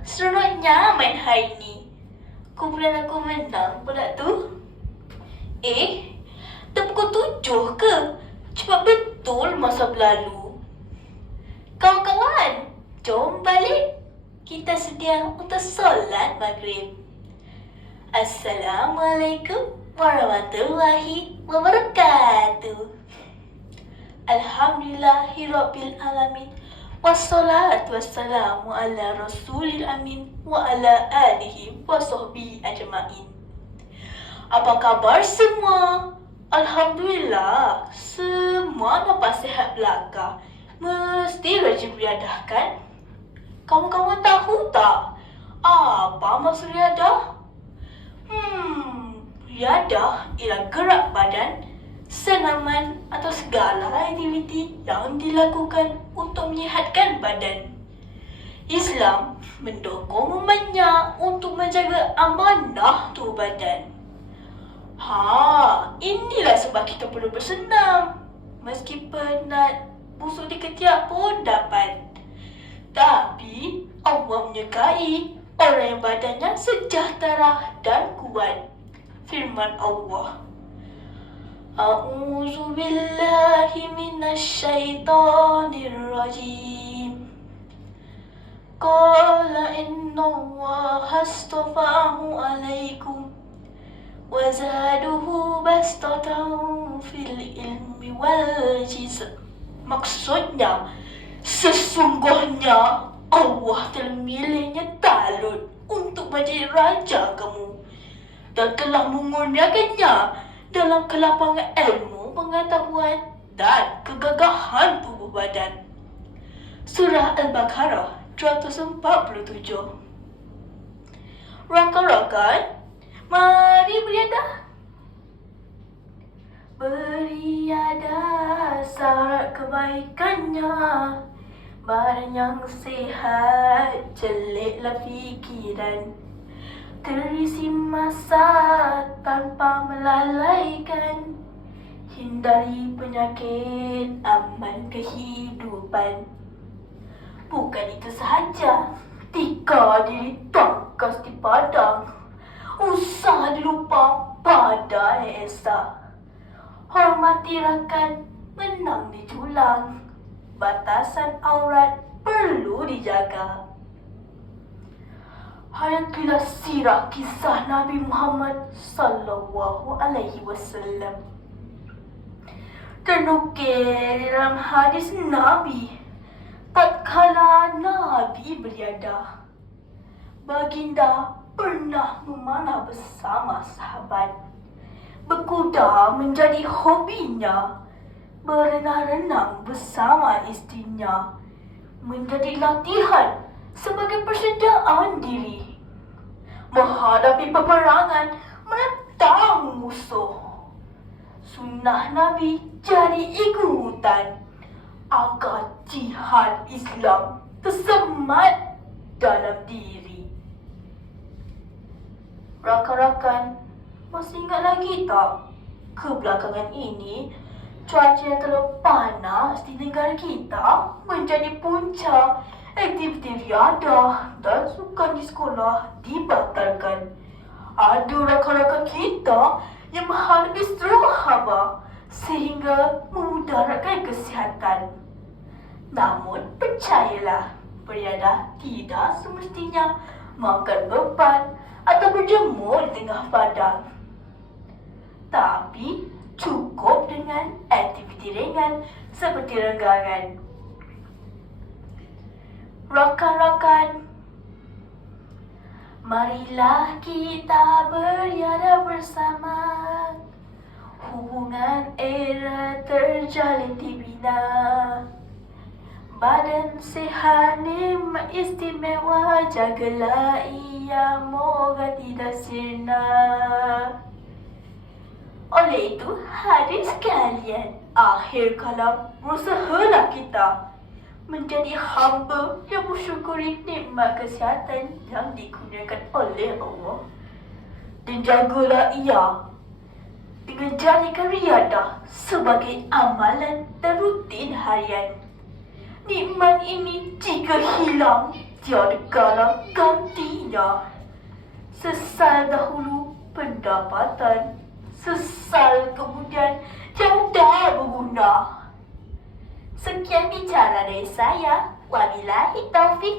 Seronoknya main hari ni. Kumpulan aku menang pula tu. Dah pukul 7 ke? Cepat betul masa berlalu. Kawan-kawan, jom balik. Kita sedia untuk solat maghrib. Assalamualaikum warahmatullahi wabarakatuh. Alhamdulillahirabbil alamin. Wassalatu wassalamu ala rasulil amin wa ala alihi wa sahbihi ajma'in. Apa kabar semua? Alhamdulillah, semua nampak sihat belaka. Mesti rajin beriadah kan? Kamu-kamu tahu tak apa maksud riadah? Riadah ialah gerak badan, senaman atau segala aktiviti yang dilakukan untuk menyihatkan badan. Islam mendukung banyak untuk menjaga amanah tubuh badan. Inilah sebab kita perlu bersenam. Meski penat, busuk di ketiak pun dapat. Tapi Allah menyukai orang yang badannya sejahtera dan kuat. Firman Allah, A'udzu billahi minasyaitonir rajim. Qala innallaha astafahu 'alaikum wa zaduhu bastatan fil ilmi wal jism. Maksudnya, sesungguhnya Allah telah memilihnya Talut untuk menjadi raja kamu dan telah mengurniakannya dalam kelapangan ilmu, pengetahuan dan kegagahan tubuh badan. Surah Al-Baqarah 247. Rakan-rakan, mari beriadah. Beriadah syarat kebaikannya. Badan yang sihat, jeleklah fikiran. Terisi masa tanpa melalaikan. Hindari penyakit, aman kehidupan. Bukan itu sahaja, tika diri tangkas di padang. Usaha dilupa pada esok. Hormati rakan, menang di tulang. Batasan aurat perlu dijaga. Hayatilah sirah kisah Nabi Muhammad sallallahu alaihi wasallam. Ternukil dalam hadis Nabi, tatkala Nabi beriadah, baginda pernah memanah bersama sahabat. Berkuda menjadi hobinya. Berenang-renang bersama istrinya menjadi latihan sebagai persediaan diri. Menghadapi peperangan, menentang musuh. Sunnah Nabi jadi ikutan agar jihad Islam tersemat dalam diri. Rakan-rakan, masih ingat lagi tak? Kebelakangan ini, cuaca yang terlalu panas di negara kita menjadi punca aktiviti riadah dan sukan di sekolah dibatalkan. Ada rakan-rakan kita yang menghadapi stroke haba sehingga memudaratkan kesihatan. Namun percayalah, beriadah tidak semestinya mengangkat beban atau berjemur di tengah padang. Tapi cukup dengan aktiviti ringan seperti renggangan. Rakan-rakan, marilah kita beriadah bersama. Hubungan erat terjalin dibina. Badan sihat nikmat istimewa, jagalah ia moga tidak sirna. Oleh itu, hadirin sekalian, akhir kalam, berusahalah kita menjadi hamba yang bersyukuri nikmat kesihatan yang dikurniakan oleh Allah. Dan jagalah ia dengan jadikan riadah sebagai amalan dan rutin harian. Nikmat ini jika hilang, tiada kala gantinya. Sesal dahulu pendapatan, sesal kemudian tiada berguna. Sekian bicara dari saya. Wabillahi taufik